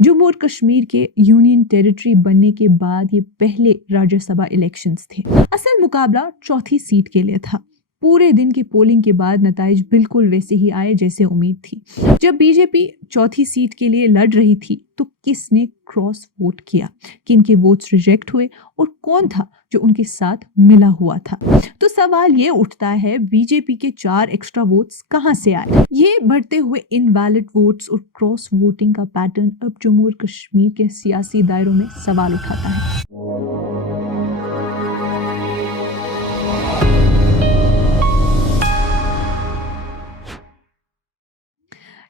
जम्मू और कश्मीर के union territory बनने के बाद ये पहले राज्यसभा इलेक्शंस थे। असल मुकाबला चौथी सीट के लिए था। पूरे दिन की पोलिंग के बाद नताइज बिल्कुल वैसे ही आए जैसे उम्मीद थी। जब बीजेपी चौथी सीट के लिए लड़ रही थी तो किसने क्रॉस वोट किया, किनके वोट्स रिजेक्ट हुए और कौन था जो उनके साथ मिला हुआ था। तो सवाल ये उठता है, बीजेपी के 4 एक्स्ट्रा वोट्स कहां से आए? ये बढ़ते हुए इनवैलिड वोट्स और क्रॉस वोटिंग का पैटर्न अब जम्मू और कश्मीर के सियासी दायरों में सवाल उठाता है।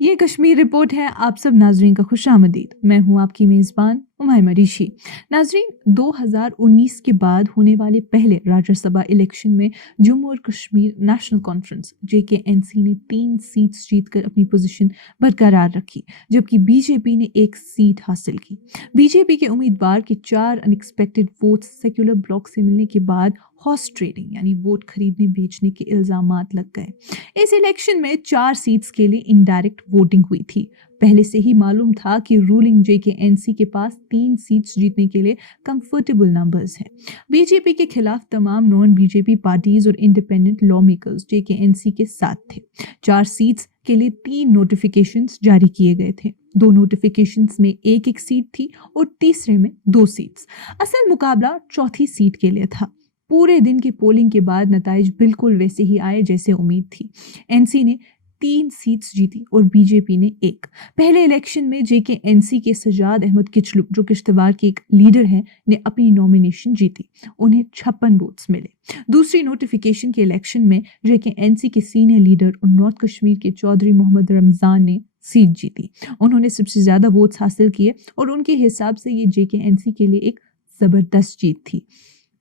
ये कश्मीर रिपोर्ट है। आप सब नाजरीन का खुशामदीद। मैं हूं आपकी मेज़बान उमाइमा ऋषि। नाजरीन, 2019 के बाद होने वाले पहले राज्यसभा इलेक्शन में जम्मू और कश्मीर नेशनल कॉन्फ्रेंस JKNC ने 3 सीट्स जीतकर अपनी पोजीशन बरकरार रखी, जबकि बीजेपी ने 1 सीट हासिल की। बीजेपी के उम्मीदवार के 4 अनएक्सपेक्टेड वोट्स सेक्युलर ब्लॉक से मिलने के बाद हॉर्स ट्रेडिंग यानी वोट खरीदने बेचने के इल्जामात लग गए। इस इलेक्शन में 4 सीट्स के लिए इनडायरेक्ट वोटिंग हुई थी। पहले से ही मालूम था कि रूलिंग JKNC के पास 3 सीट्स जीतने के लिए कंफर्टेबल नंबर्स हैं। बीजेपी के खिलाफ तमाम नॉन बीजेपी पार्टीज और इंडिपेंडेंट लॉ मेकर्स JKNC के साथ थे। 4 सीट्स के लिए 3 नोटिफिकेशंस जारी किए गए थे। 2 नोटिफिकेशंस में 1-1 सीट थी और तीसरे में 2 सीट्स। असल मुकाबला चौथी सीट के लिए था। पूरे दिन की पोलिंग के बाद नताइज बिल्कुल वैसे ही आए जैसे उम्मीद थी। NC ने 3 सीट्स जीती और बीजेपी ने 1। पहले इलेक्शन में JKNC के सजाद अहमद किचलू, जो किश्तवाड़ के एक लीडर हैं, ने अपनी नॉमिनेशन जीती। उन्हें 56 वोट्स मिले। दूसरी नोटिफिकेशन के इलेक्शन में JKNC के सीनियर लीडर और नॉर्थ कश्मीर के चौधरी मोहम्मद रमजान ने सीट जीती। उन्होंने सबसे ज्यादा वोट्स हासिल किए और उनके हिसाब से ये JKNC के लिए एक जबरदस्त जीत थी।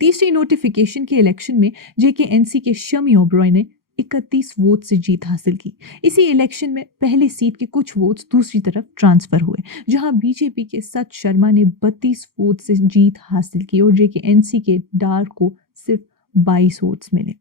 तीसरी नोटिफिकेशन के इलेक्शन में JKNC के शमी ओबरॉय ने 31 वोट से जीत हासिल की। इसी इलेक्शन में पहले सीट के कुछ वोट्स दूसरी तरफ ट्रांसफर हुए, जहां बीजेपी के सत शर्मा ने 32 वोट से जीत हासिल की और JKNC के डार को सिर्फ 22 वोट्स मिले।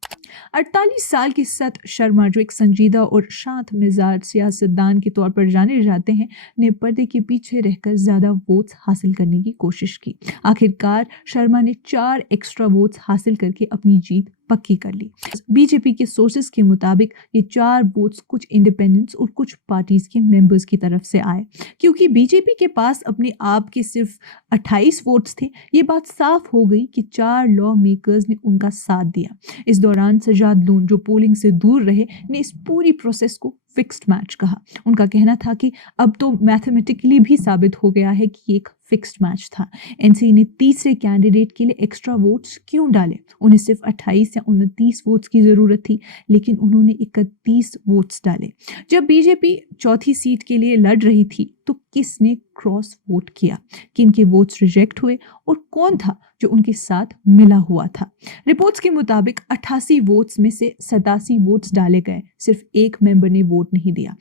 48 साल के सत शर्मा, जो एक संजीदा और शांत मिजाज सियासतदान के तौर पर जाने जाते हैं, ने पर्दे के पीछे रहकर ज्यादा वोट्स हासिल करने की कोशिश की। आखिरकार शर्मा ने 4 एक्स्ट्रा वोट्स हासिल करके अपनी जीत पक्की कर ली। बीजेपी के सोर्सेज के मुताबिक ये 4 वोट्स कुछ इंडिपेंडेंट्स और कुछ पार्टीज के मेंबर्स की तरफ से आए। क्योंकि बीजेपी के पास अपने आप के सिर्फ 28 वोट्स थे, ये बात साफ हो गई कि 4 लॉ मेकर्स ने उनका साथ दिया। इस दौरान सजाद लून, जो पोलिंग से दूर रहे, ने इस पूरी प्रोसेस को फिक्स्ड मैच कहा। उनका कहना था कि अब तो मैथमेटिकली भी साबित हो गया है कि एक फिक्स्ड मैच था। NC ने तीसरे कैंडिडेट के लिए एक्स्ट्रा वोट्स क्यों डाले? उन्हें सिर्फ 28 या 29 वोट्स की जरूरत थी, लेकिन उन्होंने 31 वोट्स डाले। जब बीजेपी चौथी सीट के लिए लड़ रही थी तो किसने क्रॉस वोट किया, किनके वोट्स रिजेक्ट हुए और कौन था जो उनके साथ मिला हुआ था? रिपोर्ट्स के मुताबिक 88 वोट्स में से 87 वोट्स डाले गए, सिर्फ एक मेंबर ने वोट नहीं दिया।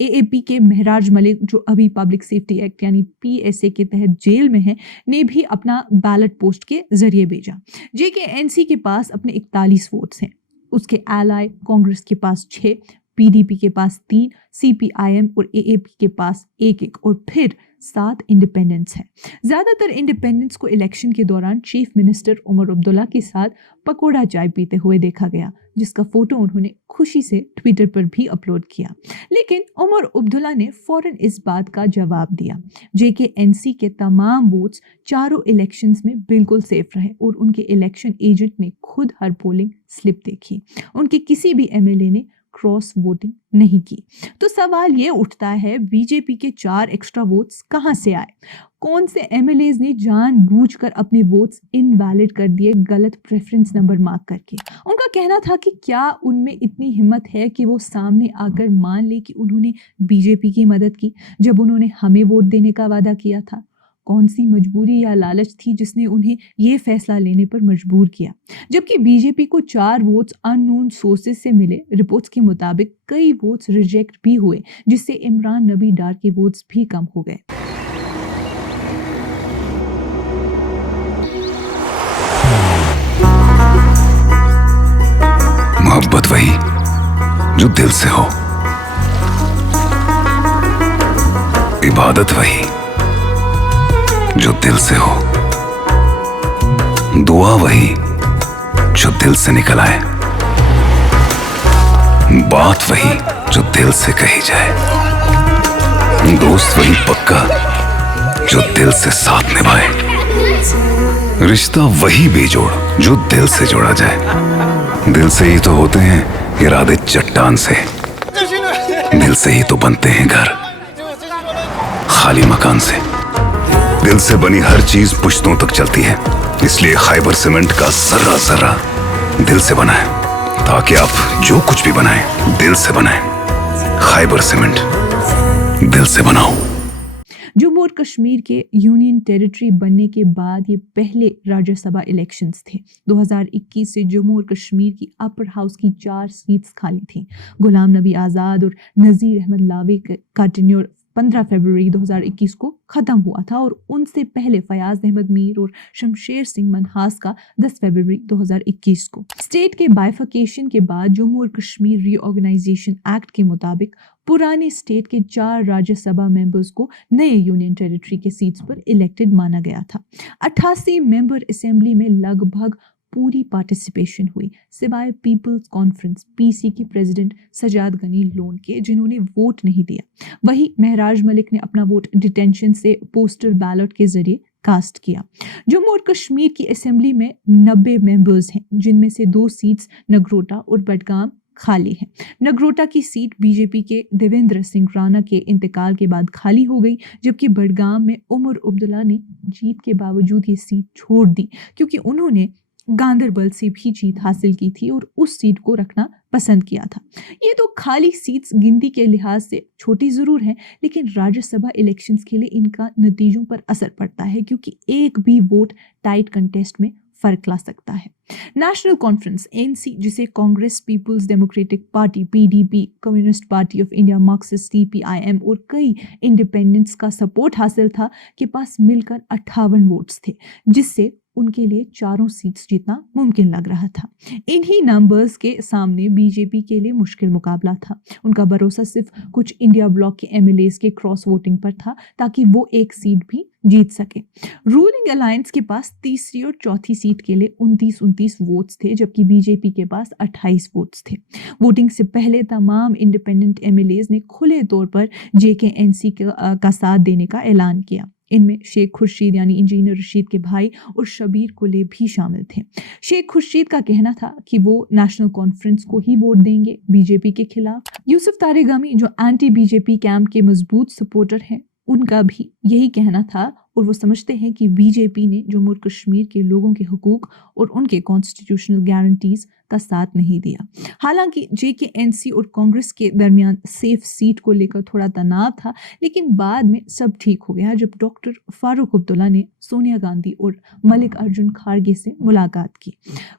AAP के महराज मलिक, जो अभी पब्लिक सेफ्टी एक्ट यानी PSA के तहत जेल में है, ने भी अपना बैलेट पोस्ट के जरिए भेजा। JKNC के पास अपने 41 वोट्स हैं। उसके एलाय कांग्रेस के पास 6, PDP के पास 3, CPIM और AAP के पास 1-1 और फिर 7 इंडिपेंडेंट्स हैं। ज्यादातर इंडिपेंडेंट्स को इलेक्शन के दौरान चीफ मिनिस्टर उमर अब्दुल्ला के साथ पकौड़ा चाय पीते हुए देखा गया, जिसका फोटो उन्होंने खुशी से ट्विटर पर भी अपलोड किया। लेकिन उमर अब्दुल्ला ने फौरन इस बात का जवाब दिया। JKNC के तमाम वोट्स चारों इलेक्शंस में बिल्कुल सेफ रहे और उनके इलेक्शन एजेंट ने खुद हर पोलिंग स्लिप देखी। उनके किसी भी MLA ने क्रॉस वोटिंग नहीं की। तो सवाल ये उठता है, बीजेपी के 4 एक्स्ट्रा वोट्स कहां से आए? कौन से MLAs ने जानबूझकर अपने वोट्स इनवैलिड कर दिए, गलत प्रेफरेंस नंबर मार्क करके? उनका कहना था कि क्या उनमें इतनी हिम्मत है कि वो सामने आकर मान ले कि उन्होंने बीजेपी की मदद की जब उन्होंने हमें वोट देने का वादा किया था? कौन सी मजबूरी या लालच थी जिसने उन्हें ये फैसला लेने पर मजबूर किया? जबकि बीजेपी को 4 वोट्स अननोन सोर्सेज से मिले। रिपोर्ट्स के मुताबिक कई वोट्स रिजेक्ट भी हुए, जिससे इमरान नबी डार के वोट्स भी कम हो गए। मोहब्बत वही जो दिल से हो, इबादत वही जो दिल से हो, दुआ वही जो दिल से निकल आए, बात वही जो दिल से कही जाए, दोस्त वही पक्का जो दिल से साथ निभाए, रिश्ता वही बेजोड़ जो दिल से जोड़ा जाए। दिल से ही तो होते हैं इरादे चट्टान से, दिल से ही तो बनते हैं घर खाली मकान से। दिल से बनी हर चीज पुश्तों तक चलती है, इसलिए खैबर सीमेंट का जर्रा जर्रा दिल से बना है, ताकि आप जो कुछ भी बनाएं दिल से बनाएं। खैबर सीमेंट, दिल से बनाओ। जम्मू और कश्मीर के यूनियन टेरिटरी बनने के बाद ये पहले राज्यसभा इलेक्शंस थे। 2021 से जम्मू और कश्मीर की अपर हाउस की 4 सीट्स खाली थीं। गुलाम नबी आज़ाद और नज़ीर अहमद लावी का टेन्योर 15 फरवरी 2021 को ख़त्म हुआ था और उनसे पहले फयाज अहमद मीर और शमशेर सिंह मनहास का 10 फरवरी 2021 को। स्टेट के बाइफिकेशन के बाद जम्मू और कश्मीर रीऑर्गेनाइजेशन एक्ट के मुताबिक पुराने स्टेट के 4 राज्यसभा मेंबर्स को नए यूनियन टेरिटरी के सीट्स पर इलेक्टेड माना गया था। 88 मेंबर असेंबली में लगभग पूरी पार्टिसिपेशन हुई, सिवाय पीपल्स कॉन्फ्रेंस पीसी के प्रेसिडेंट सजाद गनी लोन के, जिन्होंने वोट नहीं दिया। वही महराज मलिक ने अपना वोट डिटेंशन से पोस्टल बैलेट के जरिए कास्ट किया। जम्मू और कश्मीर की असेंबली में 90 मेंबर्स हैं, जिनमें से 2 सीट्स नगरोटा और बडगाम खाली है। नगरोटा की सीट बीजेपी के देवेंद्र सिंह राणा के इंतकाल के बाद खाली हो गई, जबकि बडगाम में उमर अब्दुल्ला ने जीत के बावजूद ये सीट छोड़ दी, क्योंकि उन्होंने गांदरबल से भी जीत हासिल की थी और उस सीट को रखना पसंद किया था। ये तो खाली सीट्स गिनती के लिहाज से छोटी जरूर हैं, लेकिन राज्यसभा इलेक्शंस के लिए इनका नतीजों पर असर पड़ता है, क्योंकि एक भी वोट टाइट कंटेस्ट में फर्क ला सकता है। नेशनल कॉन्फ्रेंस एनसी, जिसे Congress, People's Democratic Party PDP, Communist Party of India Marxist CPIM और कई इंडिपेंडेंट्स का सपोर्ट हासिल था, के पास मिलकर 58 वोट्स थे, जिससे उनके लिए 4 सीट्स जीतना मुमकिन लग रहा था। इन्हीं नंबर्स के सामने बीजेपी के लिए मुश्किल मुकाबला था। उनका भरोसा सिर्फ कुछ इंडिया ब्लॉक के एमएलएस के क्रॉस वोटिंग पर था, ताकि वो एक सीट भी जीत सके। रूलिंग अलायंस के पास तीसरी और चौथी सीट के लिए 29 वोट्स थे, जबकि बीजेपी के पास 28 वोट्स थे। वोटिंग से पहले तमाम इंडिपेंडेंट एमएलएस ने खुले तौर पर जेकेएनसी का साथ देने का ऐलान किया। इनमें शेख खुर्शीद यानी इंजीनियर रशीद के भाई और शबीर कुले भी शामिल थे। शेख खुर्शीद का कहना था कि वो नेशनल कॉन्फ्रेंस को ही वोट देंगे बीजेपी के खिलाफ। यूसुफ तारिगामी, जो एंटी बीजेपी कैंप के मजबूत सपोर्टर हैं, उनका भी यही कहना था और वो समझते हैं कि बीजेपी ने जम्मू और कश्मीर के लोगों के हुकूक और उनके कॉन्स्टिट्यूशनल गारंटीज का साथ नहीं दिया। हालांकि जेकेएनसी और कांग्रेस के दरमियान सेफ सीट को लेकर थोड़ा तनाव था, लेकिन बाद में सब ठीक हो गया जब डॉक्टर फारूक अब्दुल्ला ने सोनिया गांधी और मलिक अर्जुन खारगे से मुलाकात की।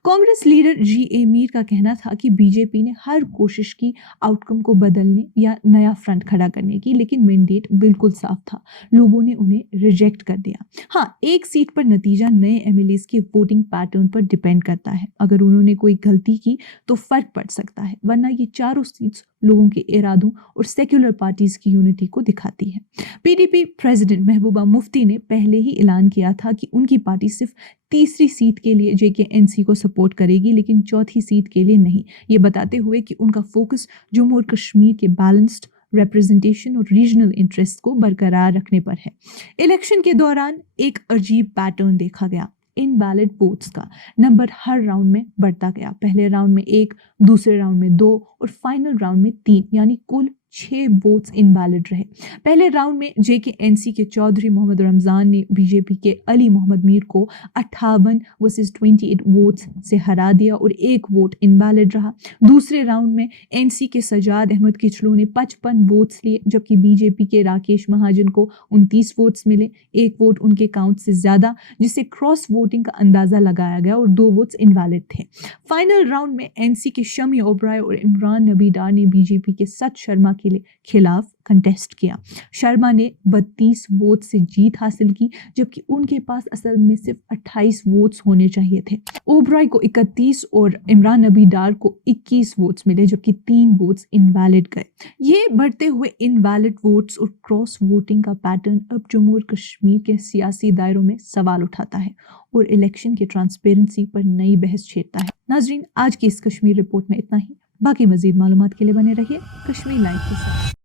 कांग्रेस लीडर जीए मीर का कहना था कि बीजेपी ने हर कोशिश की आउटकम को बदलने या नया फ्रंट खड़ा करने की, लेकिन मैंडेट बिल्कुल साफ था, लोगों ने उन्हें रिजेक्ट कर दिया। हाँ, एक सीट पर नतीजा नए एमएलएस के वोटिंग पैटर्न पर डिपेंड करता है। अगर उन्होंने कोई गलती की तो फर्क पड़ सकता है, वरना ये 4 सीट्स लोगों के इरादों और सेक्युलर पार्टीज की यूनिटी को दिखाती है। पीडीपी प्रेसिडेंट महबूबा मुफ्ती ने पहले ही ऐलान किया था कि उनकी पार्टी सिर्फ तीसरी सीट के लिए जेकेएनसी को सपोर्ट करेगी, लेकिन चौथी सीट के लिए नहीं, ये बताते हुए कि उनका फोकस जम्मू और कश्मीर के बैलेंस्ड रिप्रेजेंटेशन और रीजनल इंटरेस्ट को बरकरार रखने पर है। इलेक्शन के दौरान एक अजीब पैटर्न देखा गया। इनवैलिड वोट्स का नंबर हर राउंड में बढ़ता गया। पहले राउंड में 1, दूसरे राउंड में 2 और फाइनल राउंड में 3, यानी कुल 6 वोट्स इनवैलिड रहे। पहले राउंड में जेकेएनसी के चौधरी मोहम्मद रमजान ने बीजेपी के अली मोहम्मद मीर को 58 वर्सेस 28 वोट्स से हरा दिया और 1 वोट इनवैलिड रहा। दूसरे राउंड में एनसी के सजाद अहमद किचलू ने 55 वोट्स लिए, जबकि बीजेपी के राकेश महाजन को 29 वोट्स मिले, 1 वोट उनके काउंट से ज्यादा, जिससे क्रॉस वोटिंग का अंदाजा लगाया गया और 2 वोट्स इनवैलिड थे। फाइनल राउंड में एनसी के शमी ओबराय और इमरान नबी डार ने बीजेपी के सच शर्मा के खिलाफ कंटेस्ट किया। शर्मा ने 32 वोट से जीत हासिल की, जबकि उनके पास असल में सिर्फ 28 वोट्स होने चाहिए थे। ओबरॉय को 31 और इमरान नबी डार को 21 वोट्स मिले, जबकि 3 वोट्स इनवैलिड गए। ये बढ़ते हुए इनवैलिड वोट्स और क्रॉस वोटिंग का पैटर्न अब जम्मू और कश्मीर के सियासी दायरों में सवाल उठाता है और इलेक्शन की ट्रांसपेरेंसी पर नई बहस छेड़ता है। नाजरीन, आज की इस कश्मीर रिपोर्ट में इतना ही। बाकी मजीद मालूमात के लिए बने रहिए कश्मीर लाइव के साथ।